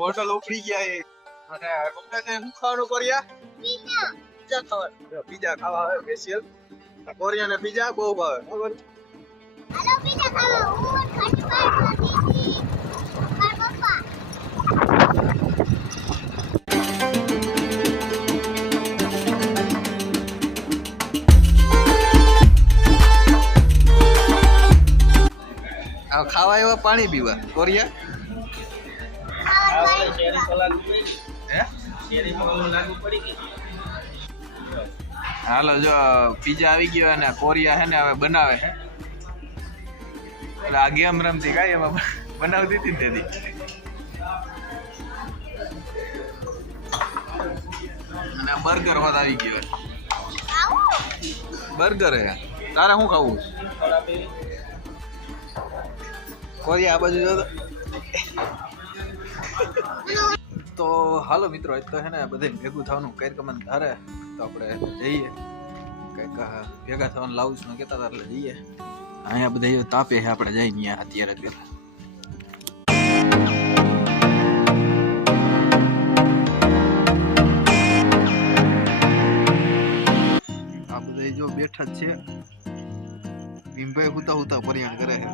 Bottle ઉપડી ગયા એ અને કોને શું ખાવાનું કોરિયા પીઝા ખાવાનું પીઝા ખાવા આવે સ્પેશિયલ કોરિયા ને પીઝા બહુ ભાવે ખબર હાલો પીઝા ખાવા હું ખટપટ દીદી મારા પપ્પા આ ખાવા એવા પાણી પીવા કોરિયા હાલો જો પીઝા આવી ગયો અને કોરિયા હે ને હવે બનાવે છે એટલે આ ગેમ રમતી કાંઈ એમાં બનાવતી હતી તેથી અને બર્ગર હોત આવી ગયો બર્ગર હે તારે શું ખાવું કોરિયા આ બાજુ જો તો હાલો મિત્રો આજ તો હે ને બધે ભેગું થવાનું કાર્યક્રમ ધારે તો આપણે જઈએ કંઈક ભેગા થવાનું લાવું છું કહેતા હતા એટલે જઈએ અહીંયા બધા તાપે છે આપણે જઈએ ત્યાં અત્યારે પેલા આ બધા જો બેઠા જ છે ભીમભાઈ હુતા હુતા પરિયાણ કરે છે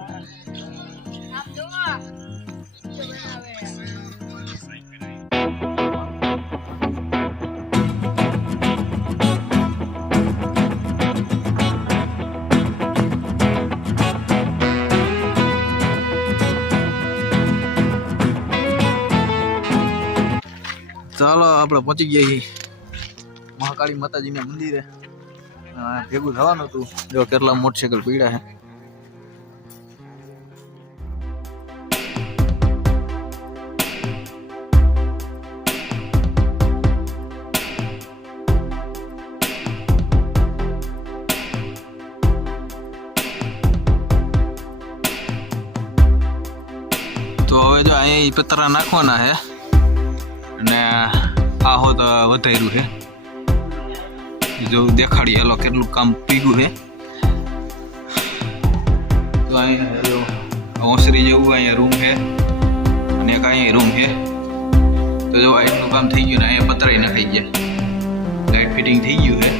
ચાલો આપણે પહોંચી ગયા છીએ મહાકાળી માતાજીના મંદિરે ભેગું થવાનું હતું જો કેટલા મોટરસાઇકલ પડ્યા છે તો હવે જો અહીંયા પતરા નાખવાના છે અને આ હોત વધાર્યું છે જો દેખાડી હાલો કેટલું કામ પીગું છે તો અહીંયા જો ઓસરી જેવું અહીંયા રૂમ છે અને એક અહીંયા રૂમ છે તો જો એટલું કામ થઈ ગયું ને અહીંયા પતરાઈ નખાઈ ગયા લાઇટ ફિટિંગ થઈ ગયું છે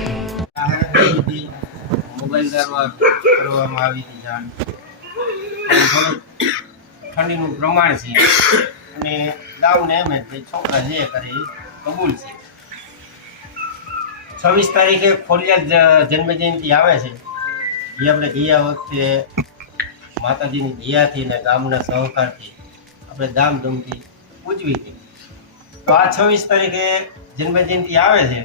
મોબાઈલ કરવામાં આવી હતી જાણ થોડું ઠંડીનું પ્રમાણ છે અને દાવને એમ જ છોકરા જે કરે એ કબૂલ છે 26 તારીખે ખોડિયાર જન્મ જયંતિ આવે છે એ આપણે ગયા વખતે માતાજીની દયાથી અને ગામના સહકારથી આપણે ધામધૂમથી ઉજવી હતી તો આ 26 તારીખે જન્મ જયંતિ આવે છે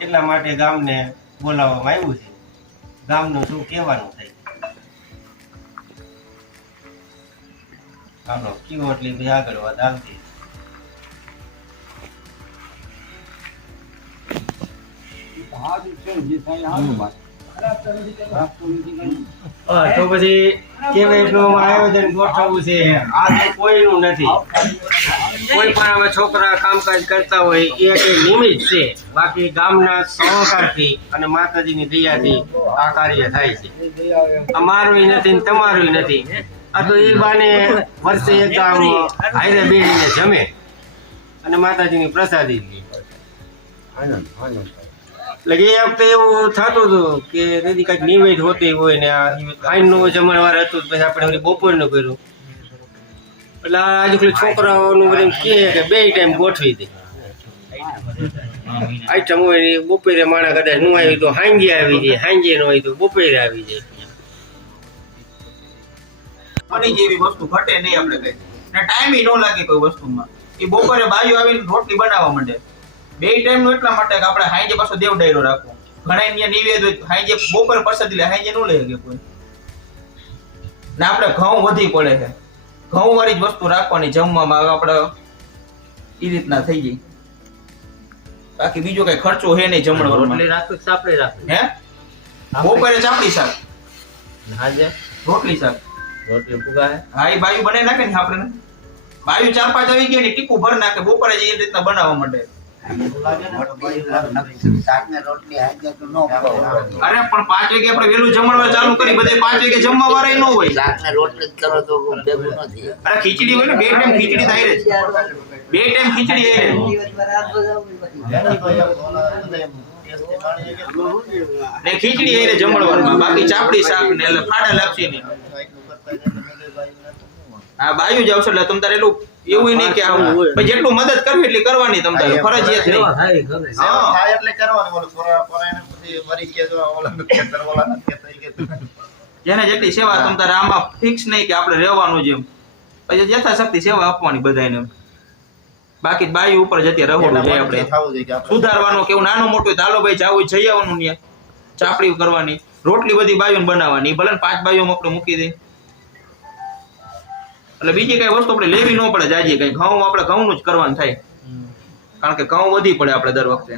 એટલા માટે ગામને બોલાવવામાં આવ્યું છે ગામનું શું કહેવાનું થાય હાલો કયો એટલે ભાઈ આગળ વાત આવતી તો પછી કેવું આયોજન ગોઠવવું છે આ તો કોઈનું નથી કોઈ પણ અમે છોકરા કામકાજ કરતા હોય એ એક નિમિત્ત છે બાકી ગામના સહકારથી અને માતાજીની દયાથી આ કાર્ય થાય છે અમારું નથી ને તમારું નથી આ તો એ બાને વર્ષે એક આમ હાઈરે બેડીને જમે અને માતાજીની પ્રસાદી લે એટલે એ વખતે એવું થતું હતું કે નદી કંઈક નિવેદ હોતી હોય ને આ ખાઈનું જમણવાર હતું પછી આપણે બપોરનું કર્યું એટલે આજકાલ છોકરાઓનું બધું કહે કે 2 ટાઈમ ગોઠવી દે આઈટમ હોય ને બપોરે માણા કદાચ નું આવી તો હાંજે આવી જાય હાંજે ન હોય તો બપોરે આવી જાય બની જેવી વસ્તુ ઘટે નહીં આપણે કઈ ને ટાઈમ નો લાગે કોઈ વસ્તુમાં એ બપોરે બાજુ આવીને રોટલી બનાવવા માંડે 2 ટાઈમ નું એટલા માટે કે આપણે હાંજે પાછો દેવ ડાયરો રાખવો ઘણા અહીંયા નિવેદ હોય હાંજે બપોરે પ્રસાદી લે હાંજે નો લે કે કોઈ ને આપણે ઘઉં વધી પડે છે ઘઉં વાળી જ વસ્તુ રાખવાની જમવામાં આપણે એ રીતના થઈ જાય બાકી બીજો કઈ ખર્ચો હે નહીં જમણવારમાં રોટલી રાખવી સાપડે રાખવી હે બપોરે ચાપડી શાક હાજે રોટલી શાક રોટલી પુગા હા એ બાયું બનાવી નાખે ને આપણે બાયું 4-5 આવી ગયા ને ટીકું ભર નાખે બપોરે જ એ રીતના બનાવવા માંડે અરે પણ 5 વાગે આપણે વેલું જમણવાર ચાલુ કરી બધે 5 વાગે જમવા વાળા ન હોય શાક ને રોટલી કરો તો ભેગું નથી. અરે ખીચડી હોય ને 2 ટાઈમ ખીચડી થાય રે બે ટાઈમ ખીચડી હે ને ખીચડી હે જમણવારમાં, બાકી ચાપડી શાક ને એટલે ફાડા લાપસી ને આ બાયું જ આવશે એટલે તમ તારે એટલું એવું નહીં કે આવું પણ જેટલું મદદ કરવી એટલી કરવાની તમ તારે ફરજિયાત નહીં. હા થાય એટલે કરવાનું. ઓલું પોરાને પછી મરી કે જો ઓલા નથી કરવાલા નથી થઈ ગયું. જેને જેટલી સેવા તમ તારે આમાં ફિક્સ નહીં કે આપણે રહેવાનું જ એમ, પછી યથાશક્તિ સેવા આપવાની બધાને. બાકી બાયું ઉપર જતી રહોડું છે આપણે થવું જોઈએ કે આપણે સુધારવાનું કેવું નાનું મોટું દાલો ભાઈ જાવું જઈ આવવાનું ને ચાપડી કરવાની, રોટલી બધી બાયું બનાવવાની, ભલે 5 બાયું આપણે મૂકી દે એટલે બીજી કઈ વસ્તુ આપણે લેવી ન પડે જાજી કઈ. ઘઉં આપણે ઘઉંનું જ કરવાનું થાય, કારણ કે ઘઉં વધી પડે આપણે દર વખતે.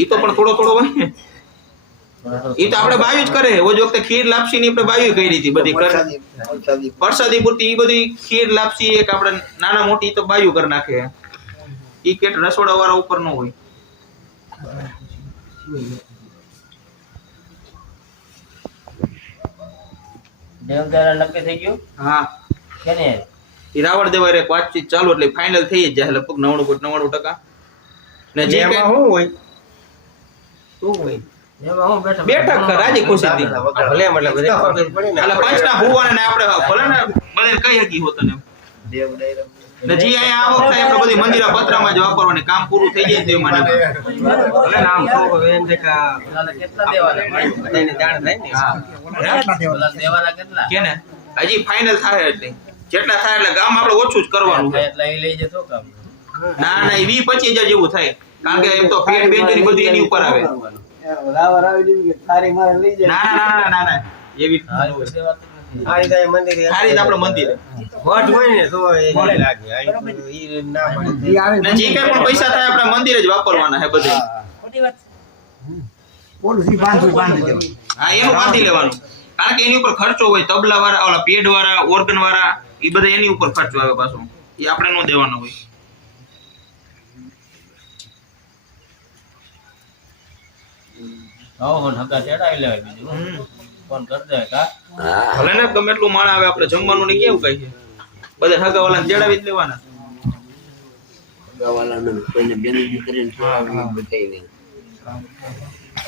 ઈ તો પણ થોડો થોડો હોય ને, ઈ તો આપણે બાયું જ કરે. ઓજ વખતે ખીર લાપસી ની આપણે બાયું કરી હતી બધી પરસાદી પૂરતી. ઈ બધી ખીર લાપસી એક આપણે નાના મોટી તો બાયું કરી નાખે. ઈ કેટ રસોડા વાળા ઉપર ન હોય. દેવદારા નક્કી થઈ ગયું હા કેને ઈ રાવણ દેવાય એક વાતચીત ચાલુ એટલે ફાઇનલ થઈ જ જાય લગભગ 99% ને જે એમાં કઈ શું હોય એમાં હું બેઠક રાજી ખુશીથી ભલે મતલબ બધે ખબર પડી ને એટલે પંચના ભુવાને ને આપણે ભલે ને બધાને કઈ હકી હોત ને દેવ ડાયરા ને જી અહીંયા આ વખતે આપણે બધી મંદિરા પત્રામાં જ વાપરવાની કામ પૂરું થઈ જાય તે મને ભલે નામ તો એમ છે કે કેટલા દેવાના બધાને જાણ થાય ને હા દેવાના કેટલા કેને હજી ફાઇનલ થાય એટલે જેટલા થાય એટલે ગામ આપણે ઓછું જ કરવાનું છે. એટલે એ લઈ જતો કામ ના ના એ 20-25 જેવું થાય, કારણ કે એમ તો પેટ બેન્ચરી બધી એની ઉપર આવે. ના ના એવી આ રીતે મંદિર સારી આપણે મંદિર વટ હોય ને તો એ લાગે આ ઈ ના પડે ને જે કઈ પણ પૈસા થાય આપણે મંદિરે જ વાપરવાના છે બધે. હા એનું બાંધી લેવાનું, કારણ કે એની ઉપર ખર્ચો હોય. તબલા વાળા ઓલા પેડ વાળા ઓર્ગન વાળા એ બધા એની ઉપર ખર્ચો આવે પાછો, એ આપણે નો દેવાનો હોય. હો નકા ચડાવી લેવાય બીજું ફોન કર દે કા ભલે ને ગમે એટલું માણ આવે આપણે જમવાનું ને કેવું કઈ છે બધા હગા વાળાને ચડાવી જ લેવાના.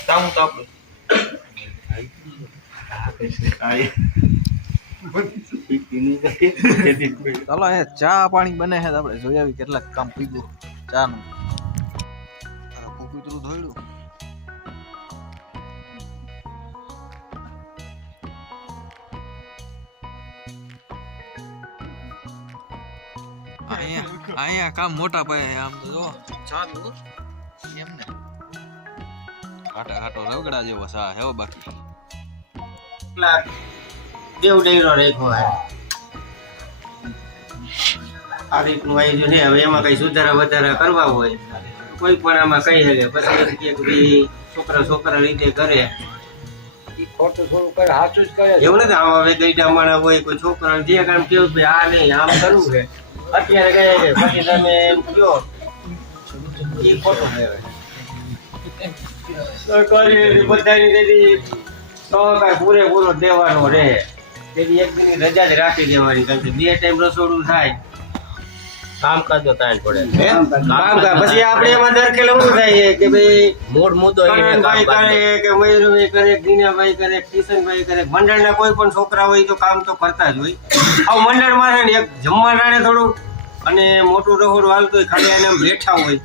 તાવું તો આપણે ચાલો એ ચા પાણી બને છે તો આપણે જોઈ આવી કેટલાક કામ પીધું ચા નું. કૂતરું ધોયડું અહીંયા કામ મોટા પાયે આમ તો જો ચાલુ એમ ને કાટા કાટો રગડા જેવો સા હે બાકી દેવ ડેરો રેખો હે આ રીતનું આયોજન છે. હવે એમાં કઈ સુધારા વધારા કરવા હોય કોઈ પણ આમાં કહી શકે પછી કે ભાઈ છોકરા રીતે કરે એવું નથી. આમાં હવે ગઈડા માણા હોય કોઈ છોકરા જે કામ કેવું ભાઈ આ નહીં આમ કરવું છે અત્યારે કહે છે પછી તમે એમ કયો એ ખોટું કહેવાય. સરકારી બધાની તેથી સહકાર પૂરેપૂરો દેવાનો રહે. તેથી એક દિનની રજા જ રાખી દેવાની, કારણ કે 2 ટાઈમ રસોડું થાય કામકાજ તો તાણ પડે કામકાજ. પછી આપણે એમાં દરકેલ એવું થાય કે ભાઈ મૂળ મુદ્દો ભાઈ કરે કે મયુરભાઈ કરે, દીનાભાઈ કરે, કિશનભાઈ કરે, મંડળના કોઈ પણ છોકરા હોય તો કામ તો કરતા જ હોય. આવું મંડળમાં છે ને એક જમવા ટાણે થોડું અને મોટું રહોડું હાલતું હોય, ખાલી એને બેઠા હોય,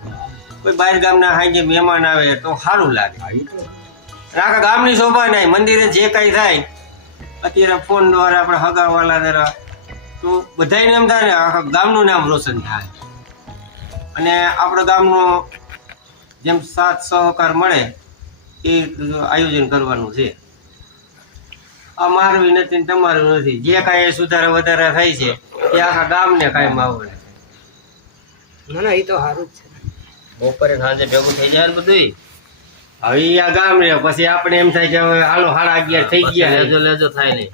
કોઈ બહાર ગામના હાઈ મહેમાન આવે તો સારું લાગે. આખા ગામની શોભા નહીં. મંદિરે જે કઈ થાય અત્યારે ફોન દ્વારા આપણે હગાવાલા દ્વારા તો બધાને એમ થાય ને આખા ગામનું નામ રોશન થાય. અને આપણા ગામનો જેમ સાથ સહકાર મળે એ આયોજન કરવાનું છે. આ મારું નથી તમારું નથી. જે કાંઈ સુધારા વધારા થાય છે એ આખા ગામને કાંઈ આવડે. ના એ તો સારું જ છે. બપોરે સાંજે ભેગું થઈ જાય ને બધું. હવે આ ગામ રે પછી આપણે એમ થાય કે હવે હાલો 11:30 થઈ ગયા લેજો થાય નહીં.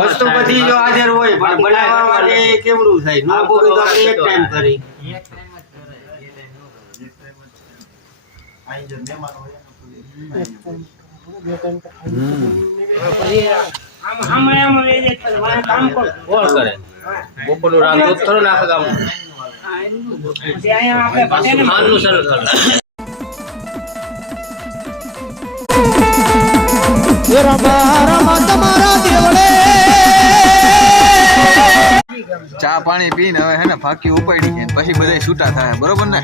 વસ્તુ બધી જો હાજર હોય પણ બનાવવા માટે કેવડું થાય નો બોલી તો આપણે એક ટાઈમ કરી કોણ કરે બપોરનું રાંધવું ખરું ને આખા ગામનું હાલનું શરૂ થયું ચા પાણી પીને હવે હે ને ફાકી ઉપાડી છે પછી બધા છૂટા થાય બરોબર ને